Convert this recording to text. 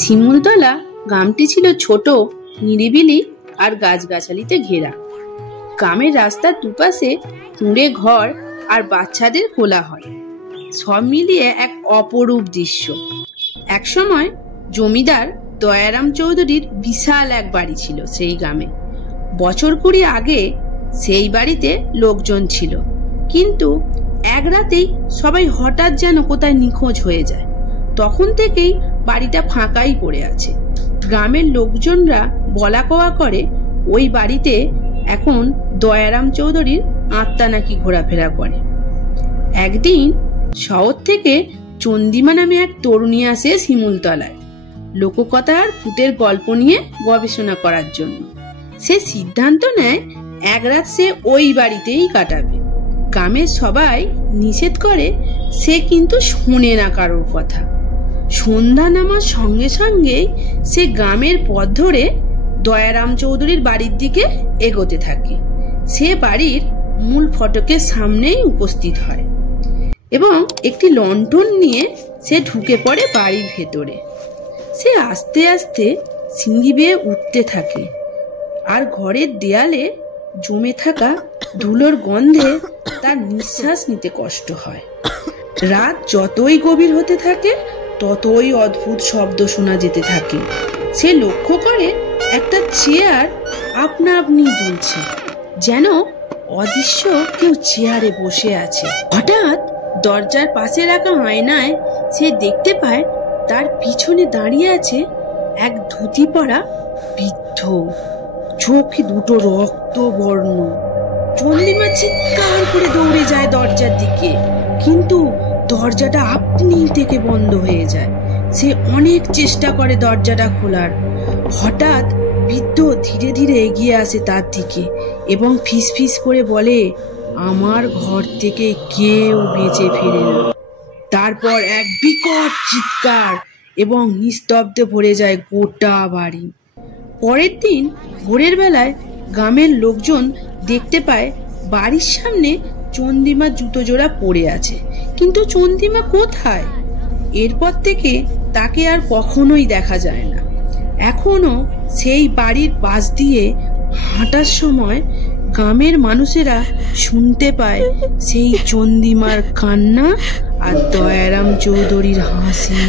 শিমুলতলা গ্রামটি ছিল ছোট, নিরিবিলি আর গাছগাছালিতে ঘেরা। গ্রামের রাস্তার দুপাশে কুঁড়ে ঘর আর বাচ্চাদের কোলাহল, সব মিলিয়ে এক অপরূপ দৃশ্য। একসময় জমিদার দয়ারাম চৌধুরীর বিশাল এক বাড়ি ছিল সেই গ্রামে। বছর 20 আগে সেই বাড়িতে লোকজন ছিল, কিন্তু এক রাতেই সবাই হঠাৎ যেন কোথায় নিখোঁজ হয়ে যায়। তখন থেকেই বাড়িটা ফাঁকাই পড়ে আছে। গ্রামের লোকজনরা বলা কওয়া করে ওই বাড়িতে এখন দয়ারাম চৌধুরীর আত্মা নাকি ঘোরাফেরা করে। একদিন শহর থেকে চন্দিমা নামে এক তরুণী আসে শিমুলতলায় লোককথা আর ভূতের গল্প নিয়ে গবেষণা করার জন্য। সে সিদ্ধান্ত নেয় এক রাত সে ওই বাড়িতেই কাটাবে। গ্রামের সবাই নিষেধ করে, সে কিন্তু শোনে না কারোর কথা। সন্ধ্যা নামার সঙ্গে সঙ্গেই সে গ্রামের পথ ধরে দয়ারাম চৌধুরীর বাড়ির দিকে এগোতে থাকে। সে বাড়ির মূল ফটকের সামনেই উপস্থিত হয় এবং একটি লণ্ঠন নিয়ে সে ঢুকে পড়ে বাড়ির ভেতরে। সে আস্তে আস্তে সিঁড়ি বেয়ে উঠতে থাকে, আর ঘরের দেয়ালে জমে থাকা ধুলোর গন্ধে তার নিঃশ্বাস নিতে কষ্ট হয়। রাত যতই গভীর হতে থাকে ততই অদ্ভুত শব্দ শোনা যেতে থাকে। সে লক্ষ্য করে একটা চেয়ার আপনা আপনি দুলছে, যেন অদৃশ্য কেউ চেয়ারে বসে আছে। হঠাৎ দরজার পাশে রাখা আয়নায় সে দেখতে পায় তার পিছনে দাঁড়িয়ে আছে এক ধুতি পরা বৃদ্ধ, চোখে দুটো রক্ত বর্ণ। চন্দিমা চিৎকার করে দৌড়ে যায় দরজার দিকে, কিন্তু দরজাটা আপনি থেকে বন্ধ হয়ে যায়। সে অনেক চেষ্টা করে দরজাটা খোলার। হঠাৎ বৃদ্ধ ধীরে ধীরে এগিয়ে আসে তার দিকে এবং ফিসফিস করে বলে, আমার ঘর থেকে কেউ বেঁচে ফেরে না। তারপর এক বিকট চিৎকার এবং নিস্তব্ধে ভরে যায় গোটা বাড়ি। পরের দিন ভোরের বেলায় গ্রামের লোকজন দেখতে পায় বাড়ির সামনে চন্দিমার জুতো জোড়া পড়ে আছে, কিন্তু চন্দিমা কোথায়? এরপর থেকে তাকে আর কখনোই দেখা যায় না। এখনো সেই বাড়ির পাশ দিয়ে হাঁটার সময় গ্রামের মানুষেরা শুনতে পায় সেই চন্দিমার কান্না আর দয়ারাম চৌধুরীর হাসি।